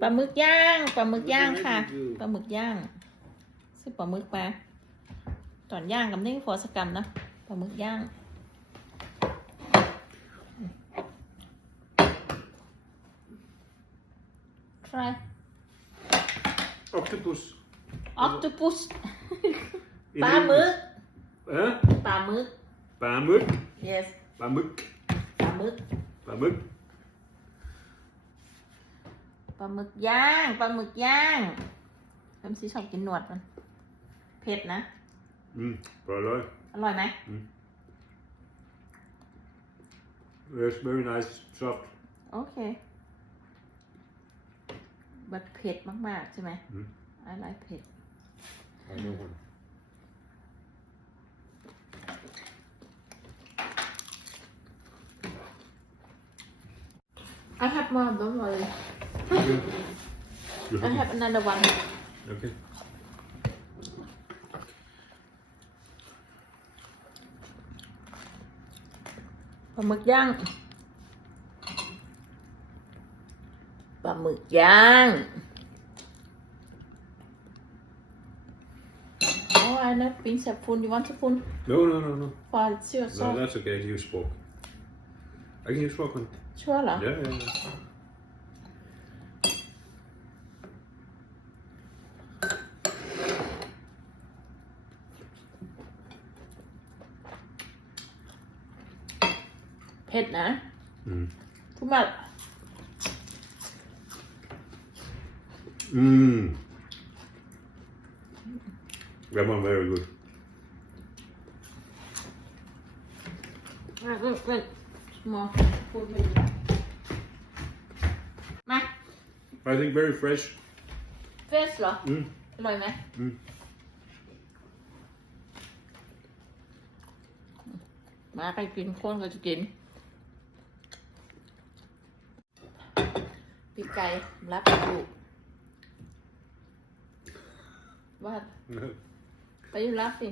ปลาหมึกย่างปลาหมึกย่างค่ะปลาหมึกย่างซื้อปลาหมึกมาตอนย่างกับเน่งฟอสกรรมนะปลาหมึกย่าง try Octopus. octopus In ปลาหมึก English. Huh? ปลาหมึก Pamuk. yes Pamuk. ปลาหมึก Pamuk. ปลาหมึกย่างปลาหมึกย่างเพิ่มซีชอบกินหนวดมัน เผ็ดนะ Mm. Bra løg. อร่อยไหม Yes, very nice. Soft. โอเค บัดเผ็ดมาก ๆ ใช่ไหมอืม I like เผ็ด I know one. I have more don't worry You I have another one Okay. ปลาหมึกย่างปลาหมึกย่าง Oh I not bring spoon you want spoon No, no, no, no. for sure No, so that's okay. Use fork. I can use fork one. ชัวร์เหรอ Yeah, yeah, yeah. ผ็ดนะ Mm. ทุกมัด Mm. That one very good. อะเออเออ small พูดไม่ดีมา I think very fresh. เฟสเหรอ Mm. อร่อยไหม Mm. มาไปกินคนก็จะกิน ปีกไก่รับอยู่ว่าไปอยู่รับสิ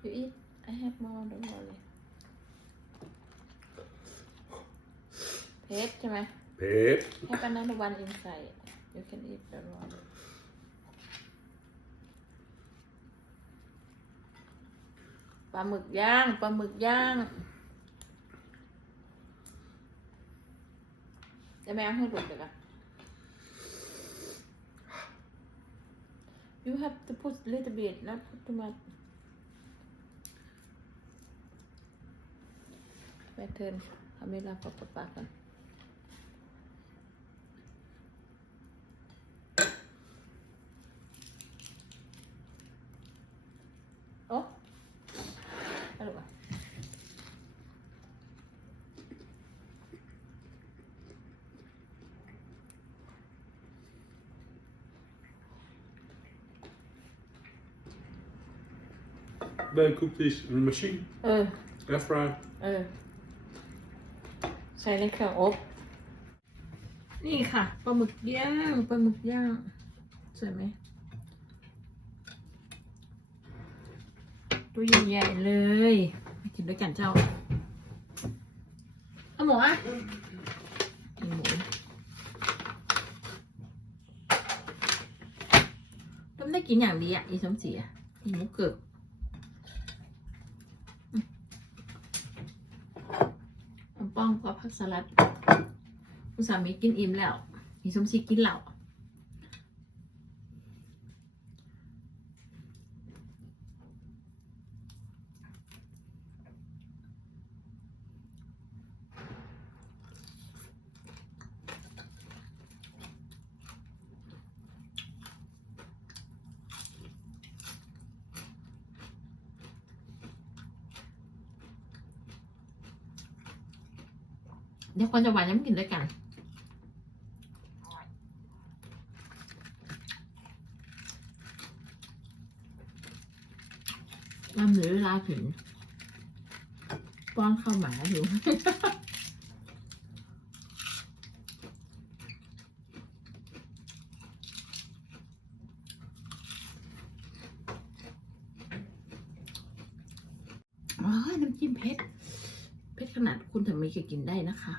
อยู่อี I have more don't worry เพชรใช่ไหม Pep. have another one inside you can eat the raw ปลาหมึกย่าง ปลาหมึกย่าง จะไม่เอาให้หลุดเลยกัน you have to put little bit not put too much แม่เทิร์นทำเวลาปะปะปะกันโอ้อะไรวะ Then cook this in the machine. เออ Air fry. เออใส่ในเครื่องอบ นี่ค่ะปลาหมึกย่างปลาหมึกย่างสวยไหมตัวใหญ่ๆเลยมากินด้วยกันเจ้าเอาหมูอะเอาหมูต้องได้กินอย่างดีอะอีสมศรีอะอีหมูเกิดน้ำ ป้องก็พักสลัดคุณสามีกินอิ่มแล้วมีสมชีกินเหล่า เดี๋ยวก่อนจะหวานยังไม่กินด้วยกันลำหลือเวลาถึง ป้อนข้าวหมาอยู่ อ๋อ น้ำจิ้มเผ็ด เผ็ดขนาดคุณทำไมเคยกินได้นะคะ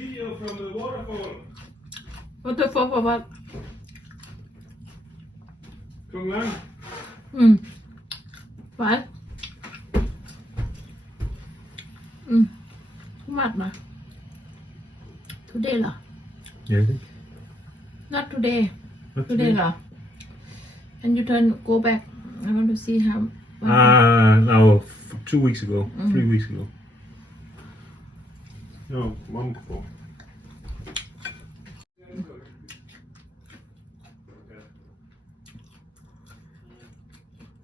video from the waterfall. what the fuck บอกว่า Kong Lang. อืมหวานอืมมากนะ today เหรอ Yeah, I think. not today Not today เหรอ and you turn go back I want to see how Ah, no, f- two weeks ago, Mhm. three weeks ago. No, month ago.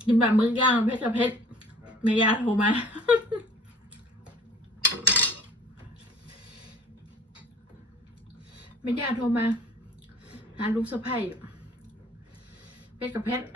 กินแบบมึกย่างเพชรกับเพชรเมียโทรมาเมียโทรมา หาลูกสะใภ้อยู่เพชรกับเพชร